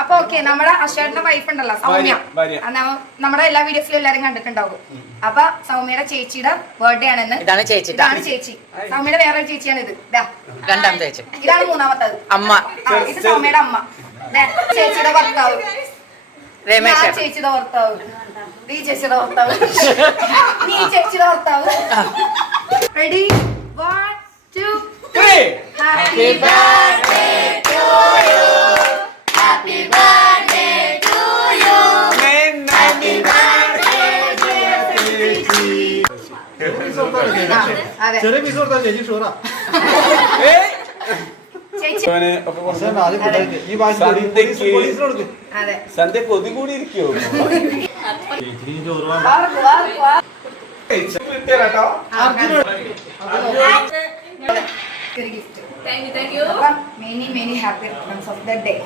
അപ്പൊ ഓക്കെ, നമ്മുടെ അശ്വേട്ടന്റെ വൈഫ് ഉണ്ടല്ലോ സൗമ്യ, നമ്മുടെ എല്ലാ വീഡിയോസിലും എല്ലാരും കണ്ടിട്ടുണ്ടാവും. അപ്പൊ സൗമ്യയുടെ ചേച്ചിയുടെ ബർത്ത്ഡേ ആണെന്ന്. ഇതാണ് ചേച്ചി. സൗമ്യയുടെ വേറെ ചേച്ചിയാണ് ഇത്. രണ്ടാം ചേച്ചി. ഇതാണ് മൂന്നാമത്തത് അമ്മ. ഇത് സൗമ്യയുടെ അമ്മ. ചേച്ചിയുടെ ഭർത്താവ് രമേശ്. ചേച്ചിയുടെ ഭർത്താവ് നീ. ചേച്ചിയുടെ ഭർത്താവ് നീ. ചേച്ചിയുടെ ഭർത്താവ്. Ready 1 2 3. Happy birthday to you. Happy birthday to you. Happy birthday ചേച്ചി. ചെറിയ പീസ് കൊടുത്താൽ ചേച്ചി ഷൂറാ. സന്ധ്യ കൊതി കൂടി ഇരിക്കോ? Thank you. Many happy returns of the day.